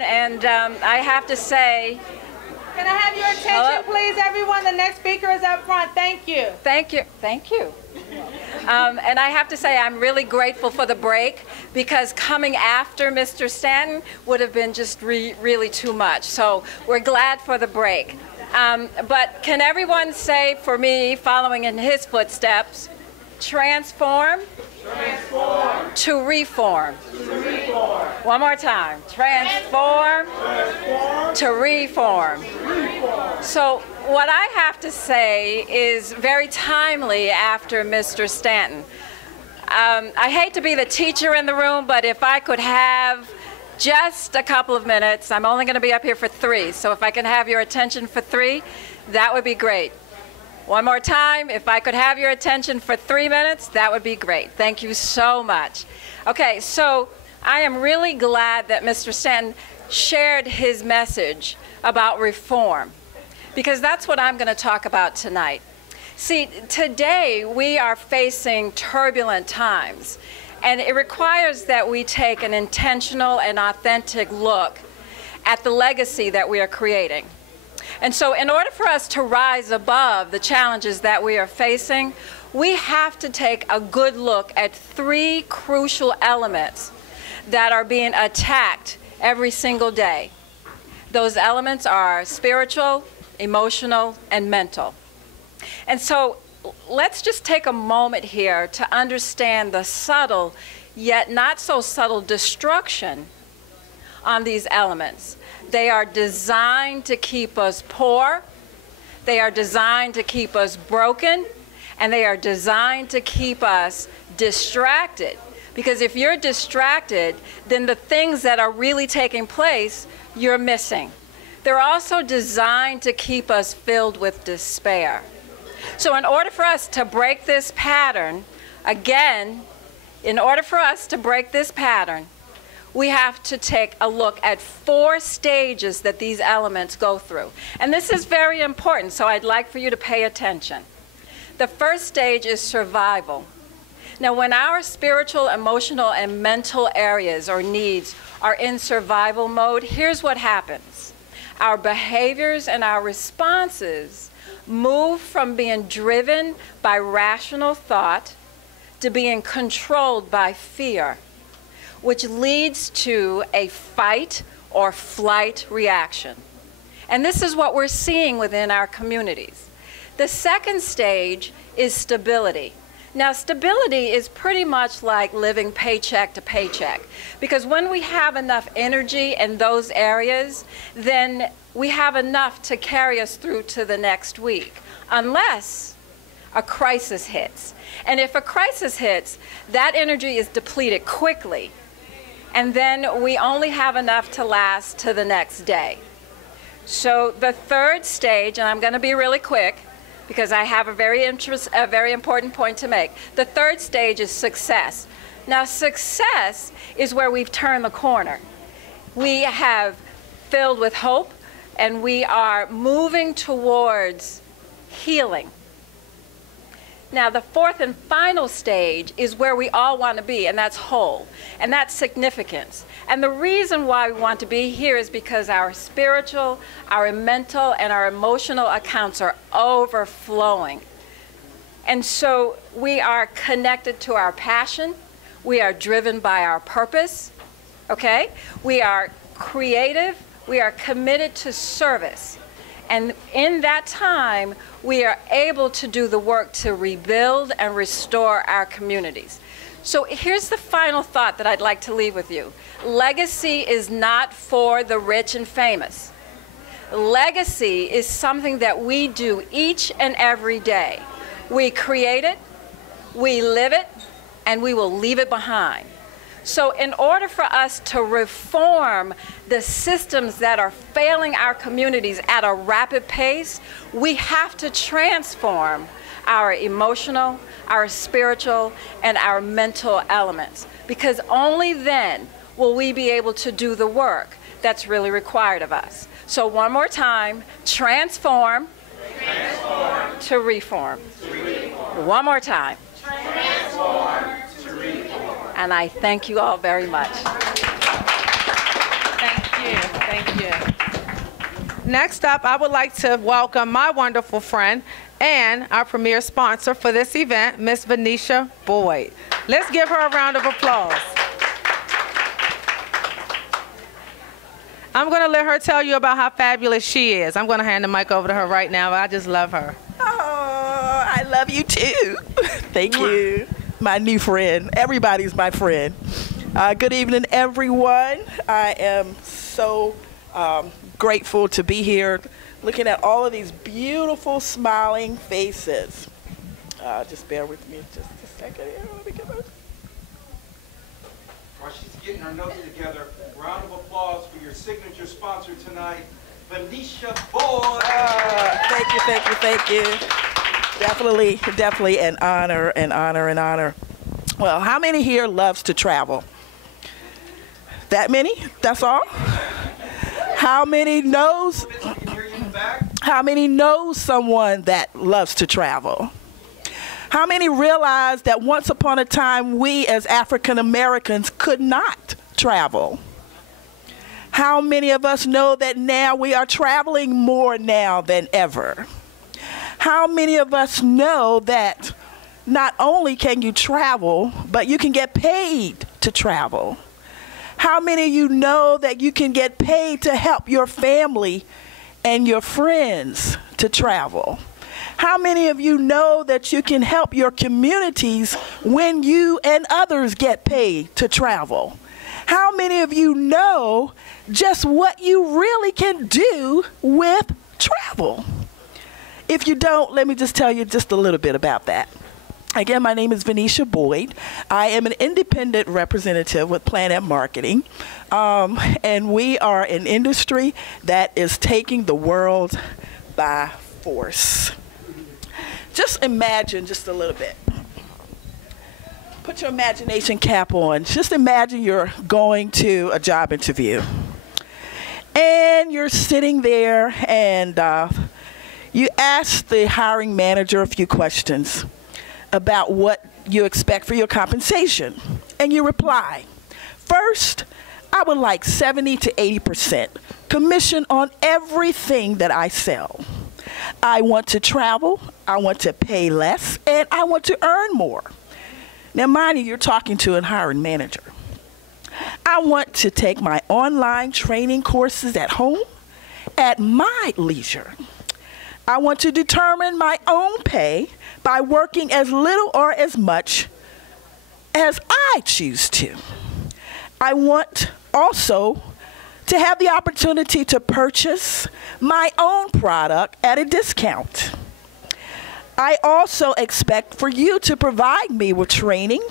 And I have to say, can I have your attention, please, everyone? The next speaker is up front. Thank you. Thank you. Thank you. And I have to say, I'm really grateful for the break, because coming after Mr. Stanton would have been just really too much. So we're glad for the break. But can everyone say for me, following in his footsteps, transform, transform to reform. To reform. One more time. Transform, transform to reform. Reform. So what I have to say is very timely after Mr. Stanton. I hate to be the teacher in the room, but if I could have just a couple of minutes, I'm only going to be up here for 3, so if I can have your attention for 3, that would be great. One more time, if I could have your attention for 3 minutes, that would be great. Thank you so much. Okay, so I am really glad that Mr. Stanton shared his message about reform, because that's what I'm going to talk about tonight. See, today we are facing turbulent times, and it requires that we take an intentional and authentic look at the legacy that we are creating. And so in order for us to rise above the challenges that we are facing, we have to take a good look at 3 crucial elements that are being attacked every single day. Those elements are spiritual, emotional, and mental. And so let's just take a moment here to understand the subtle, yet not so subtle destruction on these elements. They are designed to keep us poor, they are designed to keep us broken, and they are designed to keep us distracted. Because if you're distracted, then the things that are really taking place, you're missing. They're also designed to keep us filled with despair. So in order for us to break this pattern, again, in order for us to break this pattern, we have to take a look at 4 stages that these elements go through. And this is very important, so I'd like for you to pay attention. The first stage is survival. Now, when our spiritual, emotional, and mental areas or needs are in survival mode, here's what happens. Our behaviors and our responses move from being driven by rational thought to being controlled by fear, which leads to a fight or flight reaction. And this is what we're seeing within our communities. The second stage is stability. Now, stability is pretty much like living paycheck to paycheck, because when we have enough energy in those areas, then we have enough to carry us through to the next week, unless a crisis hits. And if a crisis hits, that energy is depleted quickly, and then we only have enough to last to the next day. So the third stage, and I'm going to be really quick, because I have a very important point to make. The third stage is success. Now, success is where we've turned the corner. We have filled with hope, and we are moving towards healing. Now, the fourth and final stage is where we all want to be, and that's whole, and that's significance. And the reason why we want to be here is because our spiritual, our mental, and our emotional accounts are overflowing. And so we are connected to our passion. We are driven by our purpose, okay? We are creative. We are committed to service. And in that time, we are able to do the work to rebuild and restore our communities. So here's the final thought that I'd like to leave with you. Legacy is not for the rich and famous. Legacy is something that we do each and every day. We create it, we live it, and we will leave it behind. So in order for us to reform the systems that are failing our communities at a rapid pace, we have to transform our emotional, our spiritual, and our mental elements. Because only then will we be able to do the work that's really required of us. So one more time, transform, to reform. One more time. Transform to reform. And I thank you all very much. Thank you. Next up, I would like to welcome my wonderful friend and our premier sponsor for this event, Miss Venetia Boyd. Let's give her a round of applause. I'm going to let her tell you about how fabulous she is. I'm going to hand the mic over to her right now. I just love her. Oh, I love you too. Thank you, my new friend. Everybody's my friend. Good evening, everyone. I am so grateful to be here looking at all of these beautiful smiling faces. Just bear with me just a second here. Let me get my... While she's getting her notes together, round of applause for your signature sponsor tonight, Venetia Boyd. Thank you, thank you, thank you. Definitely an honor, an honor, an honor. Well, how many here loves to travel? That many? That's all? How many knows? How many knows someone that loves to travel? How many realize that once upon a time we as African Americans could not travel? How many of us know that now we are traveling more now than ever? How many of us know that not only can you travel, but you can get paid to travel? How many of you know that you can get paid to help your family and your friends to travel? How many of you know that you can help your communities when you and others get paid to travel? How many of you know just what you really can do with travel? If you don't, let me just tell you just a little bit about that. Again, my name is Venetia Boyd. I am an independent representative with Planet Marketing, and we are an industry that is taking the world by force. Just imagine just a little bit. Put your imagination cap on. Just imagine you're going to a job interview, and you're sitting there, and you ask the hiring manager a few questions about what you expect for your compensation. And you reply, first, I would like 70 to 80% commission on everything that I sell. I want to travel, I want to pay less, and I want to earn more. Now, mind you, you're talking to a hiring manager. I want to take my online training courses at home at my leisure. I want to determine my own pay by working as little or as much as I choose to. I want also to have the opportunity to purchase my own product at a discount. I also expect for you to provide me with training,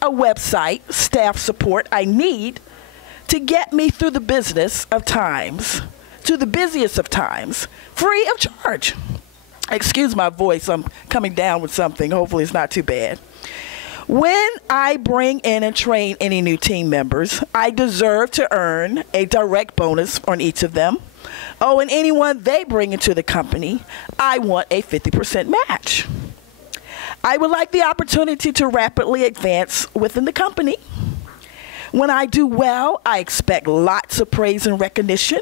a website, staff support I need to get me through the business of times, to the busiest of times, free of charge. Excuse my voice, I'm coming down with something. Hopefully it's not too bad. When I bring in and train any new team members, I deserve to earn a direct bonus on each of them. Oh, and anyone they bring into the company, I want a 50% match. I would like the opportunity to rapidly advance within the company. When I do well, I expect lots of praise and recognition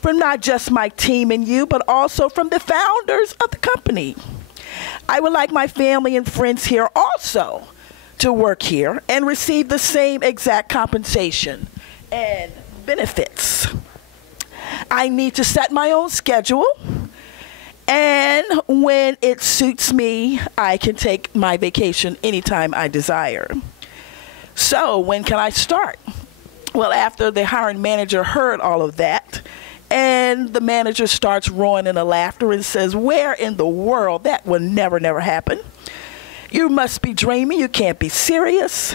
from not just my team and you, but also from the founders of the company. I would like my family and friends here also to work here and receive the same exact compensation and benefits. I need to set my own schedule, and when it suits me, I can take my vacation anytime I desire. So when can I start? Well, after the hiring manager heard all of that, and the manager starts roaring in the laughter and says, where in the world? That will never, never happen. You must be dreaming. You can't be serious.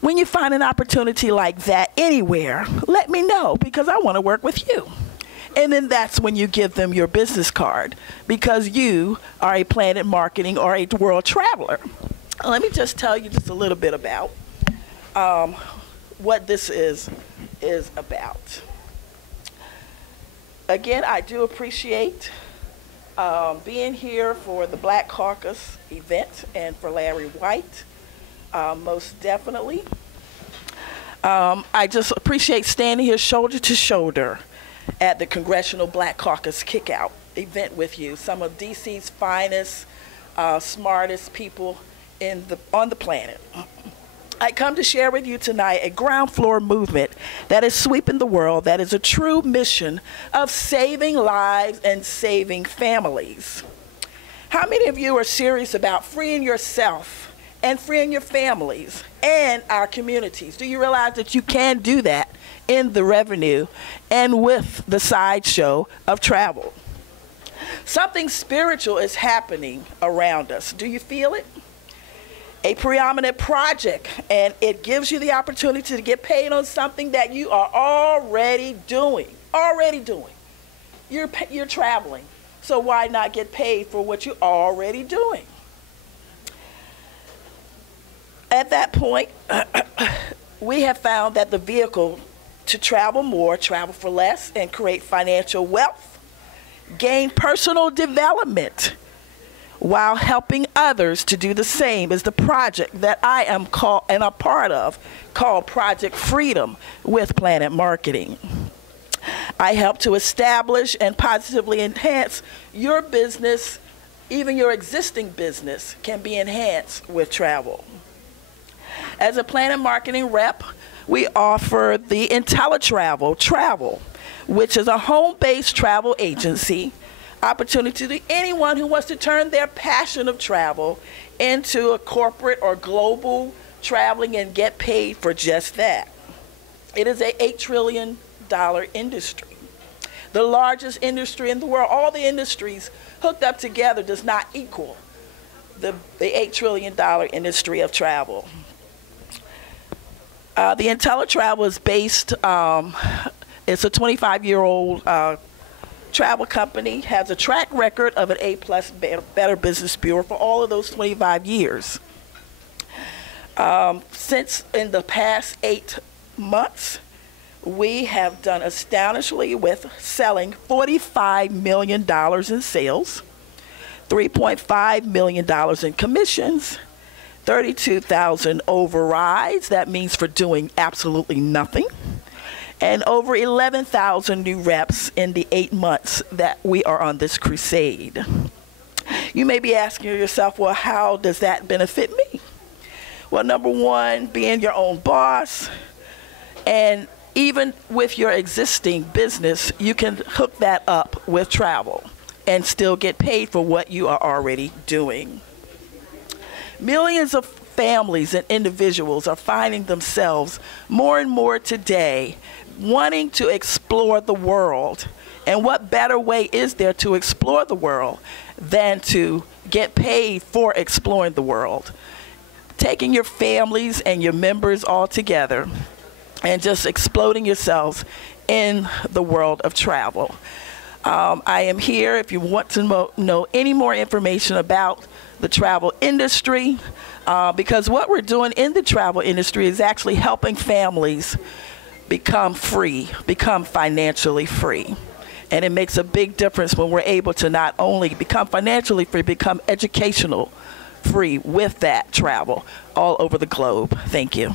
When you find an opportunity like that anywhere, let me know, because I want to work with you. And then that's when you give them your business card, because you are a Planet Marketing or a world traveler. Let me just tell you just a little bit about what this is about. Again, I do appreciate being here for the Black Caucus event and for Larry White, most definitely. I just appreciate standing here shoulder to shoulder at the Congressional Black Caucus Kickout event with you. Some of DC's finest, smartest people on the planet. I come to share with you tonight a ground floor movement that is sweeping the world, that is a true mission of saving lives and saving families. How many of you are serious about freeing yourself and freeing your families and our communities? Do you realize that you can do that in the revenue and with the sideshow of travel? Something spiritual is happening around us. Do you feel it? A preeminent project, and it gives you the opportunity to get paid on something that you are already doing. You're traveling, so why not get paid for what you're already doing? At that point, we have found that the vehicle to travel more, travel for less, and create financial wealth, gain personal development, while helping others to do the same is the project that I am a part of, called Project Freedom with Planet Marketing. I help to establish and positively enhance your business. Even your existing business can be enhanced with travel. As a Planet Marketing rep, we offer the IntelliTravel, which is a home-based travel agency opportunity to anyone who wants to turn their passion of travel into a corporate or global traveling and get paid for just that. It is an $8 trillion industry, the largest industry in the world. All the industries hooked up together does not equal the $8 trillion industry of travel. The IntelliTravel is based, it's a 25-year-old travel company, has a track record of an A+ Better Business Bureau for all of those 25 years. Since in the past 8 months, we have done astonishingly with selling $45 million in sales, $3.5 million in commissions, 32,000 overrides, that means for doing absolutely nothing, and over 11,000 new reps in the 8 months that we are on this crusade. You may be asking yourself, well, how does that benefit me? Well, number one, being your own boss, and even with your existing business, you can hook that up with travel and still get paid for what you are already doing. Millions of families and individuals are finding themselves more and more today wanting to explore the world. And what better way is there to explore the world than to get paid for exploring the world? Taking your families and your members all together and just exploding yourselves in the world of travel. I am here if you want to know any more information about the travel industry, because what we're doing in the travel industry is actually helping families become free, become financially free. And it makes a big difference when we're able to not only become financially free, become educational free with that travel all over the globe. Thank you.